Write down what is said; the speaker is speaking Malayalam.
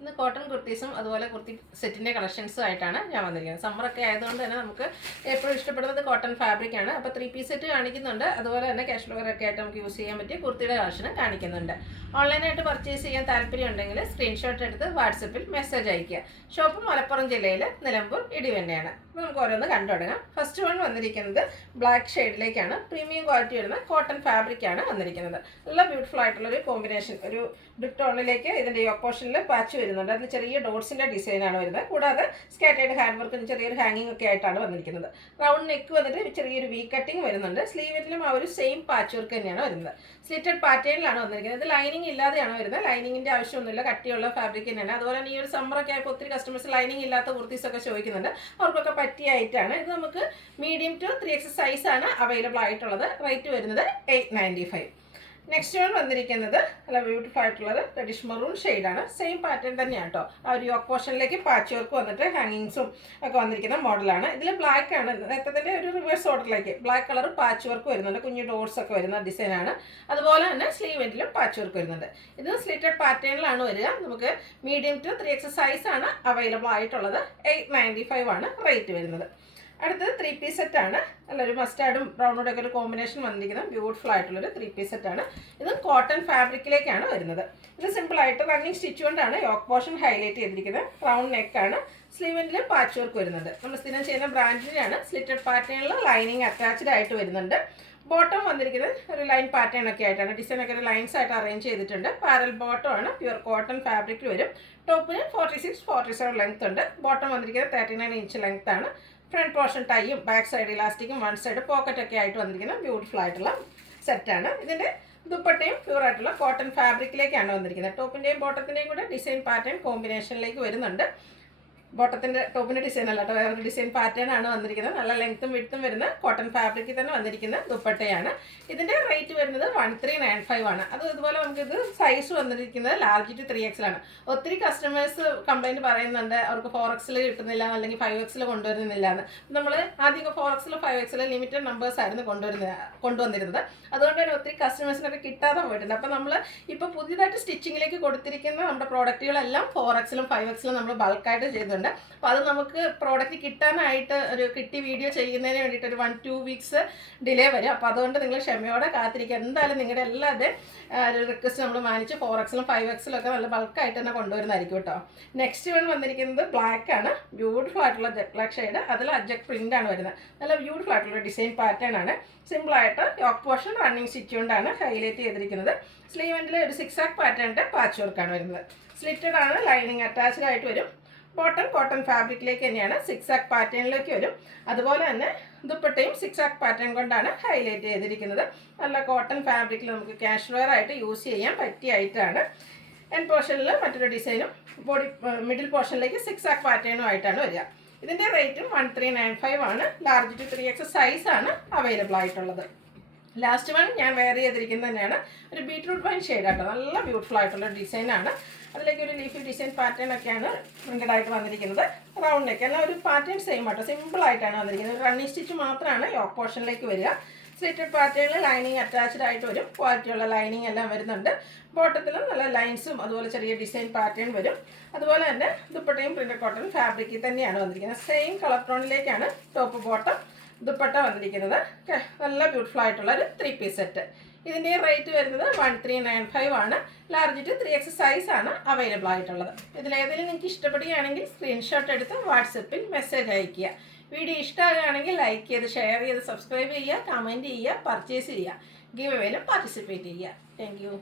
ഇന്ന് കോട്ടൺ കുർത്തീസും അതുപോലെ കുർത്തി സെറ്റിൻ്റെ കളക്ഷൻസും ആയിട്ടാണ് ഞാൻ വന്നിരിക്കുന്നത്. സമ്മറൊക്കെ ആയതുകൊണ്ട് തന്നെ നമുക്ക് എപ്പോഴും ഇഷ്ടപ്പെടുന്നത് കോട്ടൺ ഫാബ്രിക്കാണ്. അപ്പോൾ 3 പീസ് സെറ്റ് കാണിക്കുന്നുണ്ട്. അതുപോലെ തന്നെ കാഷ്വലൊക്കെ ആയിട്ട് നമുക്ക് യൂസ് ചെയ്യാൻ പറ്റിയ കുർത്തിയുടെ കളക്ഷനും കാണിക്കുന്നുണ്ട്. ഓൺലൈനായിട്ട് പർച്ചേസ് ചെയ്യാൻ താല്പര്യം ഉണ്ടെങ്കിൽ സ്ക്രീൻഷോട്ട് എടുത്ത് വാട്സപ്പിൽ മെസ്സേജ് അയയ്ക്കുക. ഷോപ്പ് മലപ്പുറം ജില്ലയിൽ നിലമ്പൂർ ഇടിവന്നെയാണ്. അപ്പോൾ നമുക്ക് ഓരോന്ന് കണ്ടു തുടങ്ങാം. ഫസ്റ്റ് വൺ വന്നിരിക്കുന്നത് ബ്ലാക്ക് ഷെയ്ഡിലേക്കാണ്. പ്രീമിയം ക്വാളിറ്റി വരുന്ന കോട്ടൺ ഫാബ്രിക്കാണ് വന്നിരിക്കുന്നത്. നല്ല ബ്യൂട്ടിഫുൾ ആയിട്ടുള്ളൊരു കോമ്പിനേഷൻ. ഒരു ബ്രിക് ടോണിലേക്ക് ഇതിൻ്റെ യോക്ക് പോർഷനിൽ പാച്ച് വരുന്നുണ്ട്. അതിൽ ചെറിയ ഡോട്ട്സിൻ്റെ ഡിസൈനാണ് വരുന്നത്. കൂടാതെ സ്കാറ്റേഡ് ഹാൻഡ് വർക്കും ചെറിയൊരു ഹാങ്ങിങ് ഒക്കെ ആയിട്ടാണ് വന്നിരിക്കുന്നത്. റൗണ്ട് നെക്ക് വന്നിട്ട് ചെറിയൊരു വി കട്ടിങ് വരുന്നുണ്ട്. സ്ലീവിലും ആ ഒരു സെയിം പാച്ച് വർക്ക് തന്നെയാണ് വരുന്നത്. സ്ലിറ്റഡ് പാറ്റേണിലാണ് വന്നിരിക്കുന്നത്. ഇത് ലൈനിങ് ഇല്ലാതെയാണ് വരുന്നത്. ലൈനിങ്ങിൻ്റെ ആവശ്യമൊന്നുമില്ല, കട്ടിയുള്ള ഫാബ്രിക് തന്നെയാണ്. അതുപോലെ തന്നെ ഈ ഒരു സമ്മറൊക്കെ ആയപ്പോൾ ഒത്തിരി കസ്റ്റമേഴ്സ് ലൈനിങ് ഇല്ലാത്ത കുർത്തീസൊക്കെ ചോദിക്കുന്നുണ്ട്. അവർക്കൊക്കെ പറ്റിയ ഐറ്റാണ് ഇത്. നമുക്ക് മീഡിയം ടു 3X സൈസാണ് അവൈലബിൾ ആയിട്ടുള്ളത്. റേറ്റ് വരുന്നത് 895. നെക്സ്റ്റ് വൺ വന്നിരിക്കുന്നത് നല്ല ബ്യൂട്ടിഫുൾ ആയിട്ടുള്ളത് റെഡിഷ് മറൂൺ ഷെയ്ഡാണ്. സെയിം പാറ്റേൺ തന്നെയാണ് കേട്ടോ. ആ ഒരു യോക്ക് പോർഷനിലേക്ക് പാച്ച് വർക്ക് വന്നിട്ട് ഹാങ്ങിങ്സും ഒക്കെ വന്നിരിക്കുന്ന മോഡലാണ്. ഇതിൽ ബ്ലാക്ക് ആണ്. നേരത്തെ ഒരു റിവേഴ്സ് ഓർഡറിലേക്ക് ബ്ലാക്ക് കളർ പാച്ച് വർക്ക് വരുന്നുണ്ട്. കുഞ്ഞു ഡോട്ട്സ് ഒക്കെ വരുന്ന ഡിസൈനാണ്. അതുപോലെ തന്നെ സ്ലീവ് എൻഡിലും പാച്ച് വർക്ക് വരുന്നുണ്ട്. ഇത് സ്ലിറ്റഡ് പാറ്റേണിലാണ് വരിക. നമുക്ക് മീഡിയം ടു 3X സൈസാണ് അവൈലബിൾ ആയിട്ടുള്ളത്. 895 ആണ് റേറ്റ് വരുന്നത്. അടുത്തത് 3 പീസ് സെറ്റാണ്. നല്ലൊരു മസ്റ്റാർഡും ബ്രൗണോടെ ഒക്കെ ഒരു കോമ്പിനേഷൻ വന്നിരിക്കുന്ന ബ്യൂട്ടിഫുൾ ആയിട്ടുള്ളൊരു 3 പീസ് സെറ്റാണ്. ഇത് കോട്ടൺ ഫാബ്രിക്കിലേക്കാണ് വരുന്നത്. ഇത് സിമ്പിളായിട്ട് റണ്ണിങ് സ്റ്റിച്ച് കൊണ്ടാണ് യോക്ക് പോർഷൻ ഹൈലൈറ്റ് ചെയ്തിരിക്കുന്നത്. റൗണ്ട് നെക്കാണ്. സ്ലീവിൻ്റെ പാച്ച് വർക്ക് വരുന്നുണ്ട്. നമ്മൾ സ്ഥിരം ചെയ്യുന്ന ബ്രാൻഡിനാണ്. സ്ലിറ്റഡ് പാറ്റേണിൽ ലൈനിങ് അറ്റാച്ച്ഡ് ആയിട്ട് വരുന്നുണ്ട്. ബോട്ടം വന്നിരിക്കുന്നത് ഒരു ലൈൻ പാറ്റേൺ ഒക്കെ ആയിട്ടാണ്. ഡിസൈനൊക്കെ ഒരു ലൈൻസ് ആയിട്ട് അറേഞ്ച് ചെയ്തിട്ടുണ്ട്. പാരൽ ബോട്ടം ആണ്. പ്യുവർ കോട്ടൺ ഫാബ്രിക്കിൽ വരും. ടോപ്പിന് 46-47 ലെങ്ത് ഉണ്ട്. ബോട്ടം വന്നിരിക്കുന്നത് 39 ഇഞ്ച് ലെങ്ത് ആണ്. ഫ്രണ്ട് പോർഷൻ ടൈയും ബാക്ക് സൈഡ് ഇലാസ്റ്റിക്കും വൺ സൈഡ് പോക്കറ്റൊക്കെ ആയിട്ട് വന്നിരിക്കുന്ന ബ്യൂട്ടിഫുൾ ആയിട്ടുള്ള സെറ്റാണ്. ഇതിൻ്റെ ദുപ്പട്ടയും പ്യൂർ ആയിട്ടുള്ള കോട്ടൺ ഫാബ്രിക്കിലേക്കാണ് വന്നിരിക്കുന്നത്. ടോപ്പിൻ്റെയും ബോട്ടത്തിൻ്റെയും കൂടെ ഡിസൈൻ പാറ്റേൺ കോമ്പിനേഷനിലേക്ക് വരുന്നുണ്ട്. ബോട്ടത്തിൻ്റെ ടോപ്പിൻ്റെ ഡിസൈൻ അല്ല കേട്ടോ, വേറൊരു ഡിസൈൻ പാറ്റേൺ ആണ് വന്നിരിക്കുന്നത്. നല്ല ലെങ്ത്തും വിഡ്ത്തും വരുന്ന കോട്ടൺ ഫാബ്രിക്കിൽ തന്നെ വന്നിരിക്കുന്ന ദുപ്പട്ടയാണ്. ഇതിൻ്റെ റേറ്റ് വരുന്നത് 1395 ആണ്. അത് ഇതുപോലെ നമുക്കിത് സൈസ് വന്നിരിക്കുന്നത് ലാർജ് ടു 3X ആണ്. ഒത്തിരി കസ്റ്റമേഴ്സ് കംപ്ലയിൻറ്റ് പറയുന്നുണ്ട് അവർക്ക് 4X കിട്ടുന്നില്ല, അല്ലെങ്കിൽ 5X കൊണ്ടുവരുന്നില്ല എന്ന്. നമ്മൾ ആദ്യമൊക്കെ 4X 5X ലിമിറ്റഡ് നമ്പേഴ്സ് ആയിരുന്നു കൊണ്ടുവന്നിരുന്നത്. അതുകൊണ്ട് തന്നെ ഒത്തിരി കസ്റ്റമേഴ്സിനൊക്കെ കിട്ടാതെ പോയിട്ടുണ്ട്. അപ്പോൾ നമ്മൾ ഇപ്പോൾ പുതിയതായിട്ട് സ്റ്റിച്ചിങ്ങിലേക്ക് കൊടുത്തിരിക്കുന്ന നമ്മുടെ പ്രോഡക്റ്റുകളെല്ലാം 4X 5X നമ്മൾ ബൾക്കായിട്ട് ചെയ്യുന്നുണ്ട്. അപ്പോൾ അത് നമുക്ക് പ്രോഡക്റ്റ് കിട്ടാനായിട്ട് ഒരു കിട്ടി വീഡിയോ ചെയ്യുന്നതിന് വേണ്ടിയിട്ട് ഒരു 1-2 വീക്സ് ഡിലേ വരും. അപ്പോൾ അതുകൊണ്ട് നിങ്ങൾ ക്ഷമയോടെ കാത്തിരിക്കുക. എന്തായാലും നിങ്ങളുടെ എല്ലാവരുടെയും ഒരു റിക്വസ്റ്റ് നമ്മൾ മാനിച്ച് 4X 5X നല്ല ബൾക്കായിട്ട് തന്നെ കൊണ്ടുവരുന്നതായിരിക്കും കേട്ടോ. നെക്സ്റ്റ് വൺ വന്നിരിക്കുന്നത് ബ്ലാക്ക് ആണ്. ബ്യൂട്ടിഫുൾ ആയിട്ടുള്ള ജെറ്റ് ബ്ലാക്ക് ഷെയ്ഡ്. അതിൽ അജക് പ്രിൻ്റ് ആണ് വരുന്നത്. നല്ല ബ്യൂട്ടിഫുൾ ആയിട്ടുള്ള ഡിസൈൻ പാറ്റേൺ ആണ്. സിമ്പിളായിട്ട് യോക്ക് പോർഷൻ റണ്ണിങ് സ്റ്റിച്ച് കൊണ്ടാണ് ഹൈലൈറ്റ് ചെയ്തിരിക്കുന്നത്. സ്ലീവ് എൻഡിൽ ഒരു 6 പാറ്റേണിൻ്റെ പാച്ച് വർക്കാണ് വരുന്നത്. സ്ലിറ്റഡ് ആണ്. ലൈനിങ് അറ്റാച്ച്ഡ് ആയിട്ട് വരും. ബോട്ടം കോട്ടൺ ഫാബ്രിക്കിലേക്ക് തന്നെയാണ്. 6 പാറ്റേണിലേക്ക് വരും. അതുപോലെ തന്നെ ദുപ്പട്ടയും 6 പാറ്റേൺ കൊണ്ടാണ് ഹൈലൈറ്റ് ചെയ്തിരിക്കുന്നത്. നല്ല കോട്ടൺ ഫാബ്രിക്കിൽ നമുക്ക് ക്യാഷ് വെയർ ആയിട്ട് യൂസ് ചെയ്യാൻ പറ്റിയ ഐറ്റാണ്. എൻഡ് പോർഷനിൽ മറ്റൊരു ഡിസൈനും ബോഡി മിഡിൽ പോർഷനിലേക്ക് 6 പാറ്റേണും ആയിട്ടാണ് വരിക. ഇതിൻ്റെ റേറ്റും 1395 ആണ്. ലാർജ് ടു 3X സൈസാണ് അവൈലബിൾ ആയിട്ടുള്ളത്. ലാസ്റ്റ് വൺ ഞാൻ വെയർ ചെയ്തിരിക്കുന്നത് തന്നെയാണ്. ഒരു ബീറ്റ്റൂട്ട് വൈൻ ഷെയ്ഡാട്ടോ. നല്ല ബ്യൂട്ടിഫുൾ ആയിട്ടുള്ള ഡിസൈനാണ്. അതിലേക്ക് ഒരു ലീഫി ഡിസൈൻ പാറ്റേൺ ഒക്കെയാണ് പ്രിൻ്റഡ് ആയിട്ട് വന്നിരിക്കുന്നത്. റൗണ്ട് നെക്ക് എല്ലാം ഒരു പാറ്റേൺ സെയിം ആട്ടോ. സിമ്പിളായിട്ടാണ് വന്നിരിക്കുന്നത്. റണ്ണിങ് സ്റ്റിച്ച് മാത്രമാണ് യോക്ക് പോർഷനിലേക്ക് വരിക. സ്ലിറ്റഡ് പാറ്റേണിൽ ലൈനിങ് അറ്റാച്ച്ഡ് ആയിട്ട് വരും. ക്വാളിറ്റിയുള്ള ലൈനിങ് എല്ലാം വരുന്നുണ്ട്. ബോട്ടത്തിലും നല്ല ലൈൻസും അതുപോലെ ചെറിയ ഡിസൈൻ പാറ്റേൺ വരും. അതുപോലെ തന്നെ ദുപ്പട്ടയും പ്രിൻ്റഡ് കോട്ടൺ ഫാബ്രിക്കിൽ തന്നെയാണ് വന്നിരിക്കുന്നത്. സെയിം കളർ ടോണിലേക്കാണ് ടോപ്പ് ബോട്ടം ദുപ്പട്ട വന്നിരിക്കുന്നത്. നല്ല ബ്യൂട്ടിഫുൾ ആയിട്ടുള്ള ഒരു 3 പീസ് സെറ്റ്. ഇതിൻ്റെ റേറ്റ് വരുന്നത് 1395 ആണ്. ലാർജ് ടു 3X സൈസാണ് അവൈലബിൾ ആയിട്ടുള്ളത്. ഇതിലേതെങ്കിലും നിങ്ങൾക്ക് ഇഷ്ടപ്പെടുകയാണെങ്കിൽ സ്ക്രീൻഷോട്ട് എടുത്ത് വാട്സപ്പിൽ മെസ്സേജ് അയയ്ക്കുക. വീഡിയോ ഇഷ്ടമാകുകയാണെങ്കിൽ ലൈക്ക് ചെയ്ത് ഷെയർ ചെയ്ത് സബ്സ്ക്രൈബ് ചെയ്യുക, കമൻറ്റ് ചെയ്യുക, പർച്ചേസ് ചെയ്യുക, ഗിവ് അവേയിലും പാർട്ടിസിപ്പേറ്റ് ചെയ്യുക. Thank you.